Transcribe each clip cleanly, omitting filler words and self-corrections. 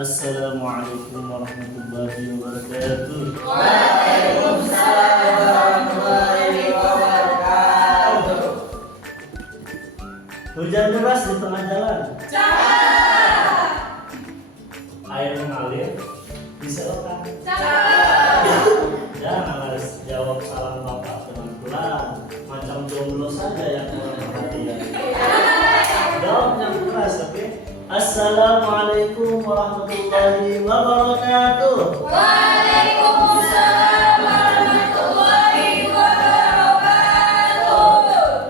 Assalamualaikum warahmatullahi wabarakatuh. Waalaikumsalam warahmatullahi wabarakatuh. Hujan deras di tengah jalan. Cakap. Air mengalir di selokan. Cakap. Jangan harus jawab salam bapak dengan pelan, macam jomblo saja yang kurang perhatian. Jawab yang keras, oke? Assalamualaikum warahmatullahi wabarakatuh. Waalaikumsalam warahmatullahi wabarakatuh.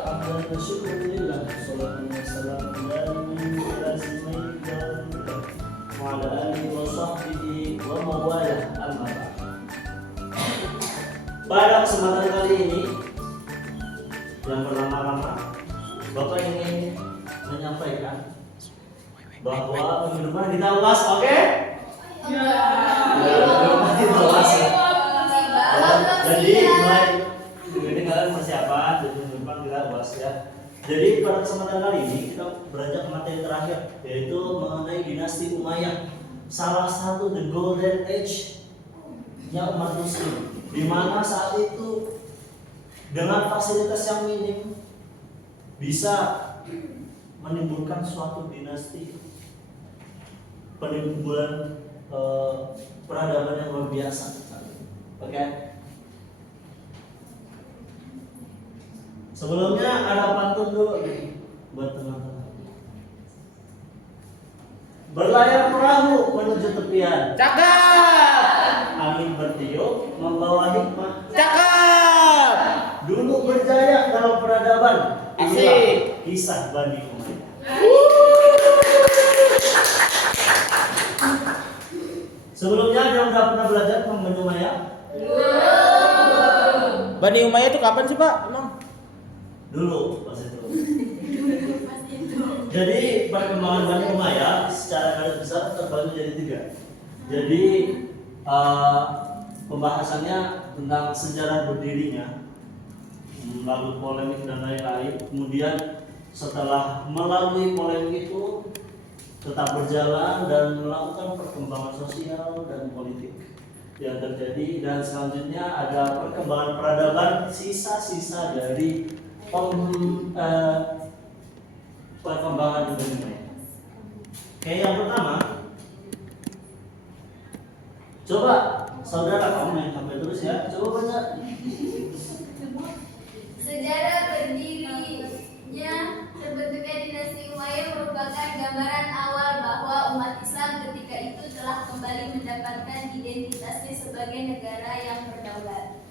Hamdan wa syukurillah, wassalatu wassalamu ala sayyidina wa ala alihi wa sahbihi wa mawalah, amma ba'd. Pada kesempatan kali ini yang pertama-tama Bapak ingin menyampaikan bahwa minggu depan kita ulas, oke? Kita ulas ya. Jadi mulai ini kalian persiapan, jadi minggu depan kita ulas ya. Jadi pada kesempatan kali ini kita beranjak ke materi terakhir, yaitu mengenai dinasti Umayyah, salah satu the golden age nya umat muslim, di mana saat itu dengan fasilitas yang minim bisa menimbulkan suatu dinasti, penimbulan peradaban yang luar biasa. Oke. Sebelumnya ada pantun dulu buat teman-teman. Berlayar perahu menuju tepian. Cakap. Angin bertiup membawa hikmah. Cakap. Dulu berjaya dalam peradaban. Inilah Asik. kisah Bani Umayyah. Sebelumnya ada yang udah pernah belajar tentang Bani Umayyah? Bani Umayyah itu kapan sih Pak? Emang? Dulu pas itu. Jadi perkembangan Bani Umayyah secara garis besar terbagi jadi 3. Jadi pembahasannya tentang sejarah berdirinya, lalu polemik dan lain-lain. Kemudian setelah melalui polemik itu tetap berjalan dan melakukan perkembangan sosial dan politik yang terjadi, dan selanjutnya ada perkembangan peradaban, sisa-sisa dari perkembangan dunia. Oke, yang pertama, coba saudara kamu yang sampai terus ya, coba baca. Sejarah berdirinya terbentuknya dinasti Umayyah merupakan gambaran awal bahwa umat Islam ketika itu telah kembali mendapatkan identitasnya sebagai negara yang berdaulat.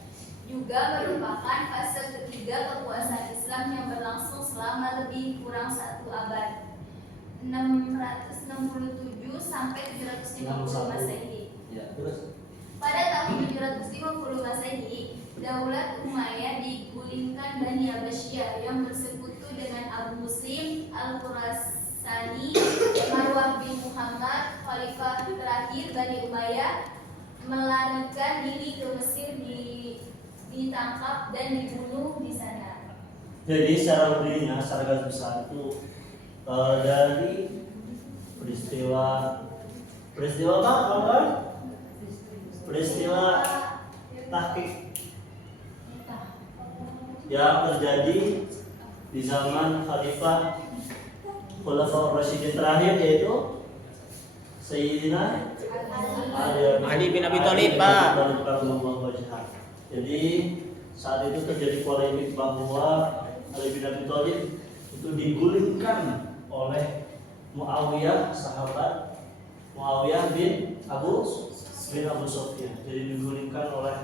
Juga merupakan fase ketiga kekuasaan Islam yang berlangsung selama lebih kurang 1 abad, 667 sampai 750 Masehi. Ya, terus. Pada tahun 750 Masehi, Daulat Umayyah digulingkan Bani Abbasiyah yang bersekutu dengan Abu Muslim Al-Khurasani, Marwah bin Muhammad, khalifah terakhir Bani Umayyah, melarikan diri ke Mesir, ditangkap dan dibunuh di sana. Jadi secara berdirinya, secara garis besar itu dari peristiwa apa kawan? Peristiwa tahqiq yang terjadi di zaman Khalifah Khulafaur Rasyidin terakhir, yaitu Sayyidina Ali bin Abi Thalib, Pak. Jadi saat itu terjadi polemik bahwa Ali bin Abi Thalib itu digulingkan oleh Muawiyah, sahabat Muawiyah bin Abu Sufyan. Jadi digulingkan oleh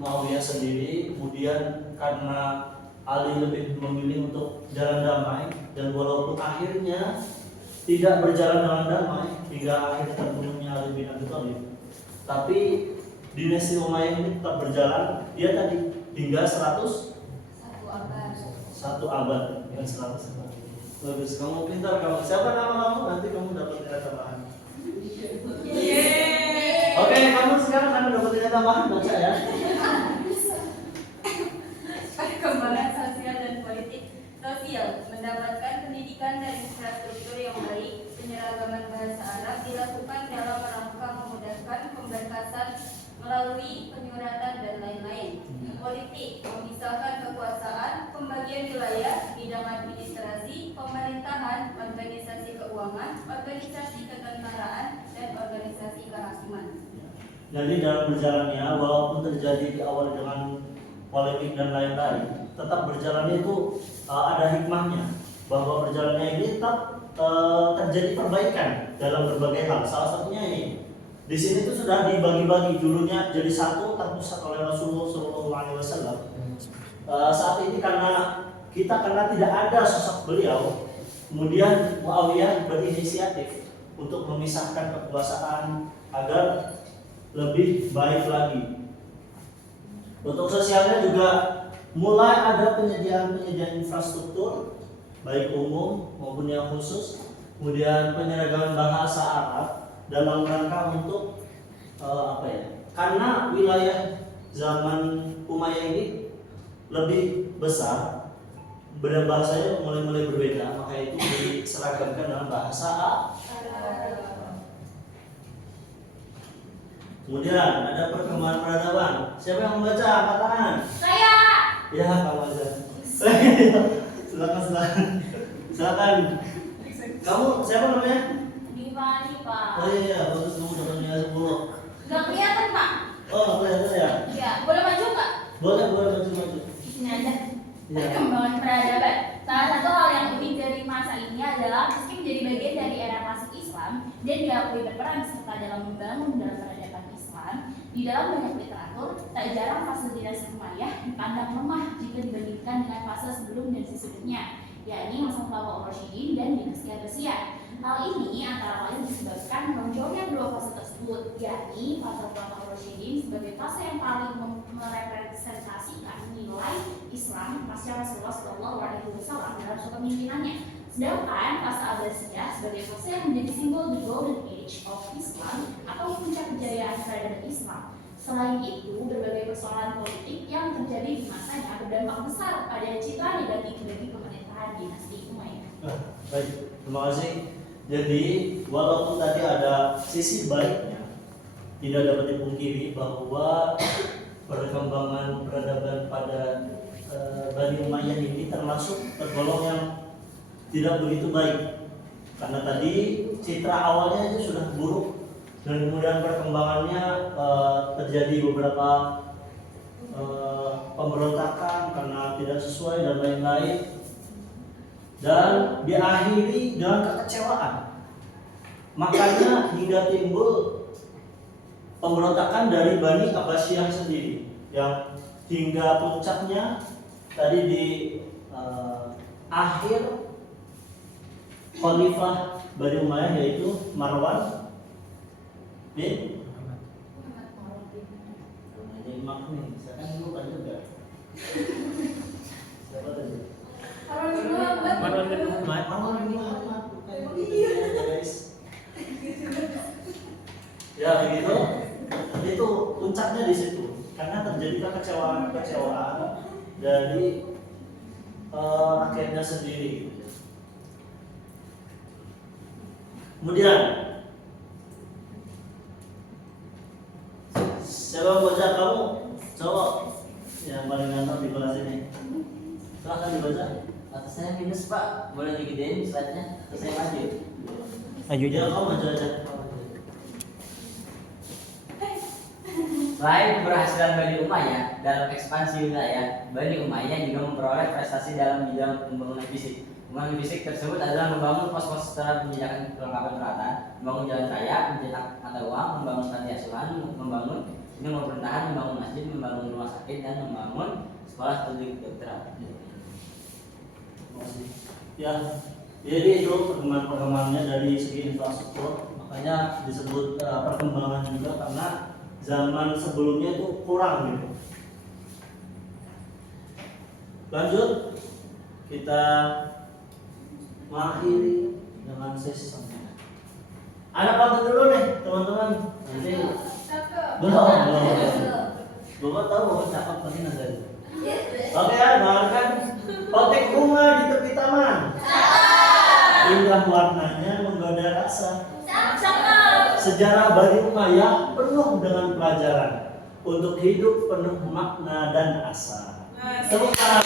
Muawiyah sendiri. Kemudian karena Ali lebih memilih untuk jalan damai, dan walaupun akhirnya tidak berjalan dengan damai hingga akhir terbunuhnya Ali bin Abi Thalib, tapi dinasti Umayyah ini tetap berjalan. Dia tadi hingga 1 abad dengan 100 abad. Bagus, kamu pintar kamu. Siapa nama kamu? Nanti kamu dapat nilai tambahan. Oke, kamu sekarang akan dapat nilai tambahan, baca ya. Perkembangan sosial dan politik. Sosial mendapatkan pendidikan pendidikan dan infrastruktur yang baik, penyeragaman bahasa Arab dilakukan dalam rangka memudahkan pemberkasan melalui penyuratan dan lain-lain. Politik, memisahkan kekuasaan, pembagian wilayah, bidang administrasi, pemerintahan, organisasi keuangan, organisasi ketentaraan, dan organisasi kehakiman. Jadi dalam berjalannya, walaupun terjadi di awal dengan polemik dan lain-lain, tetap berjalannya itu ada hikmahnya, bahwa berjalannya ini tetap terjadi perbaikan dalam berbagai hal. Salah satunya ini, di sini itu sudah dibagi-bagi, dulunya jadi satu terpusat oleh Rasulullah SAW. Saat ini karena tidak ada sosok beliau, kemudian Muawiyah berinisiatif untuk memisahkan kekuasaan agar lebih baik lagi. Untuk sosialnya juga mulai ada penyediaan infrastruktur baik umum maupun yang khusus, kemudian penyeragaman bahasa Arab dalam rangka untuk karena wilayah zaman Umayyah ini lebih besar, bahasanya mulai berbeda, maka itu diseragamkan dalam bahasa Arab. Kemudian ada perkembangan peradaban. Siapa yang membaca? Angkat tangan. Saya. Ya, kamu aja. Silakan. Kamu siapa namanya? Divani, Pak. Oh iya, bagus, kamu dapat nilai 10. Nggak kelihatan, Pak? Oh, kelihatan ya? Iya, boleh maju nggak? Boleh maju. Di sini aja. Iya. Perkembangan peradaban. Salah satu hal yang unik dari masa ini adalah meski menjadi bagian dari era masuk Islam dan diakui berperan serta dalam membangun dalam peradaban Islam, di dalam banyak literatur tak jarang fase dinasti Umayyah dipandang lemah jika dibandingkan dengan fase sebelum dan sesudahnya, yakni masa Khulafaur Rasyidin dan dinasti Abbasiyah. Hal ini antara lain disebabkan menonjolnya dua fase tersebut, yakni fase Khulafaur Rasyidin sebagai fase yang paling merepresentasikan nilai Islam pasca Rasulullah SAW dalam kepemimpinannya. Sedangkan fase Abbasiyah sebagai fase yang menjadi simbol the golden age of Islam atau puncak kejayaan peradaban Islam. Selain itu, berbagai persoalan politik yang terjadi di masanya berdampak besar pada citra negatif bagi pemerintahan dinasti Umayyah. Baik, terima kasih. Jadi, walaupun tadi ada sisi baiknya, tidak dapat dipungkiri bahwa perkembangan peradaban pada Bani Umayyah ini termasuk tergolong yang tidak begitu baik, karena tadi citra awalnya itu sudah buruk dan kemudian perkembangannya terjadi beberapa pemberontakan karena tidak sesuai dan lain-lain, dan diakhiri dengan kekecewaan. Makanya hingga timbul pemberontakan dari Bani Abbasiyah sendiri yang hingga puncaknya tadi di akhir Khalifah Bani Umayyah yaitu Marwan bin Imam nih, saya kan dulu kan juga. Siapa tadi? Marwan bin Muhammad. Marwan bin Muhammad. Guys. Ya begitu. Itu puncaknya di situ. Karena terjadi kekecewaan dari rakyatnya sendiri. Kemudian siapa baca kamu? Cowok yang paling ganteng di kelas ini. Silahkan dibaca. Atas saya minus Pak, boleh digedein slide-nya atau saya maju? Maju Ya kamu maju aja. Selain keberhasilan Bani Umayyah dalam ekspansi wilayah, Bani Umayyah juga memperoleh prestasi dalam bidang pembangunan fisik. Pembangunan fisik tersebut adalah membangun pos-pos setelah menyediakan perlengkapan peralatan, membangun jalan raya, mencetak mata uang, membangun panti asuhan, membangun gedung pemerintahan, membangun masjid, membangun rumah sakit, dan membangun sekolah studi kedokteran. Ya, jadi itu perkembangannya dari segi infrastruktur, makanya disebut perkembangan juga karena zaman sebelumnya itu kurang gitu. Lanjut, kita mengakhiri dengan sesi sampaian. Ada pantun dulu nih teman-teman. Nanti belum. Bapak tahu bapak cakep tadi nanti. Oke, dengarkan. Kotek bunga di tepi taman. indah warnanya menggoda rasa. Cakep. Sejarah Bani Umayyah penuh dengan pelajaran untuk hidup penuh makna dan asa. Tepuk tangan.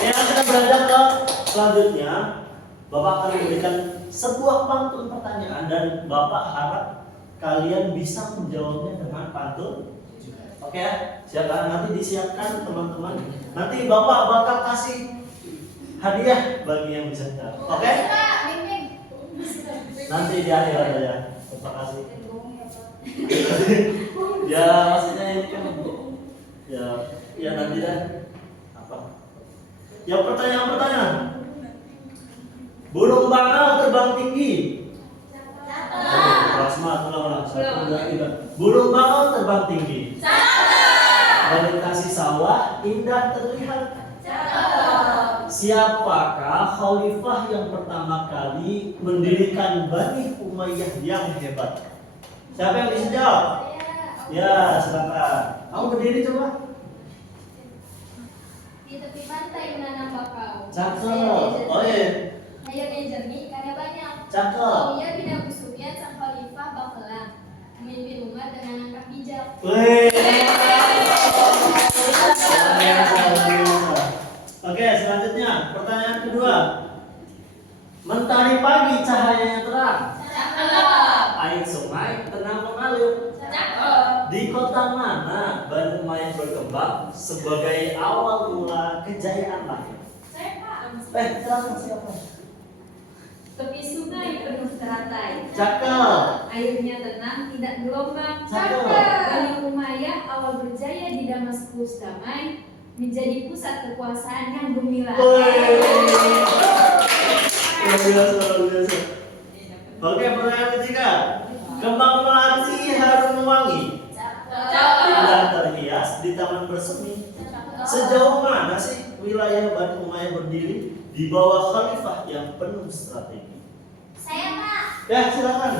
Ya, kita beranjak ke selanjutnya. Bapak akan memberikan sebuah pantun pertanyaan dan Bapak harap kalian bisa menjawabnya dengan pantun. Oke ya, siapkan, nanti disiapkan teman-teman. Nanti Bapak bakal kasih hadiah bagi yang bisa jawab. Oke? Nanti di akhir aja. Terima kasih. Ya maksudnya ini kan ya nanti dah apa? Ya pertanyaan. Burung bangau terbang tinggi. Rasma ulang. 1, 2, 3. Burung bangau terbang tinggi. Melintasi sawah indah terlihat. Siapakah khalifah yang pertama kali mendirikan Bani Umayyah yang hebat? Siapa yang bisa jawab? Ya, silakan. Kamu berdiri coba. Di tepi pantai menanam bakau. Cakep. Oh iya. Airnya jernih karena banyak. Cakep. Kaunya bin Abu Sufyan sang khalifah Bakhla memimpin umat dengan langkah bijak. Wih. Oke, selanjutnya pertanyaan kedua. Mentari pagi cahayanya terang. Cakep. Air sungai tenang mengalir. Cakep. Di kota mana Bani Umayyah berkembang sebagai awal mula kejayaan lahir? Silakan siapa? Tepi sungai penuh teratai. Cakep. Airnya tenang, tidak gelombang. Cakep. Bani Umayyah awal berjaya di Damaskus damai, menjadi pusat kekuasaan yang gemilang. Luar biasa. Oke, pertanyaan ketiga. Kembang melati harum wangi, indah terhias di taman bersemi. Sejauh mana sih wilayah Bani Umayyah berdiri di bawah khalifah yang penuh strategi? Saya Pak. Ya, silakan.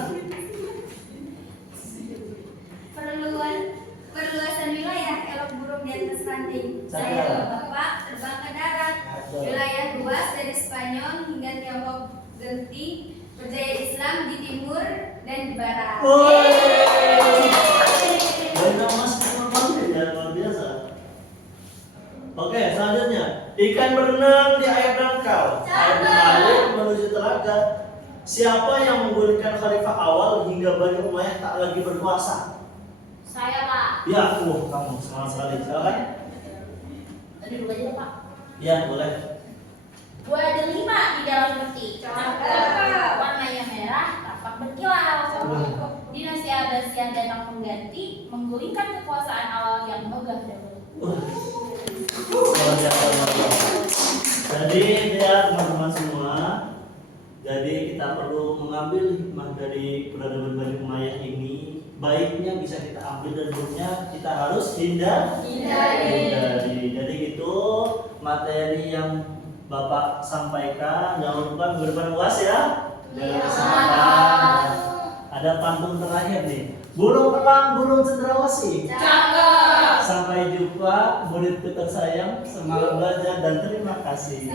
Perluasan wilayah elok burung di atas ranting. Cakep. Saya Bapak terbang ke darat. Cakep. Wilayah luas dari Spanyol hingga Tiongkok genting. Berjaya Islam di timur dan di barat. Banyak mas ya, luar biasa. Oke, selanjutnya ikan berenang di air dangkal, air mengalir menuju telaga. Siapa yang menggulingkan khalifah awal hingga Bani Umayyah tak lagi berkuasa? Saya Pak. Ya, kamu semangat sekali. Silakan. Tadi dulu aja Pak. Ya, boleh. Buaya delima di dalam peti. Warnanya merah, tampak berkilau. Dinasti Abbasiyah datang mengganti, menggulingkan kekuasaan awal yang megah dahulu. Luar biasa. Jadi ya teman-teman semua, jadi kita perlu mengambil hikmah dari peradaban Bani Umayyah ini. Baiknya bisa kita ambil dan buruknya kita harus hindari. Jadi itu materi yang Bapak sampaikan. Jangan lupa minggu depan UAS ya. Jangan kesempatan. Ada pantun terakhir nih. Burung elang, burung cendrawasih. Cakep. Sampai jumpa muridku tersayang. Semangat belajar dan terima kasih.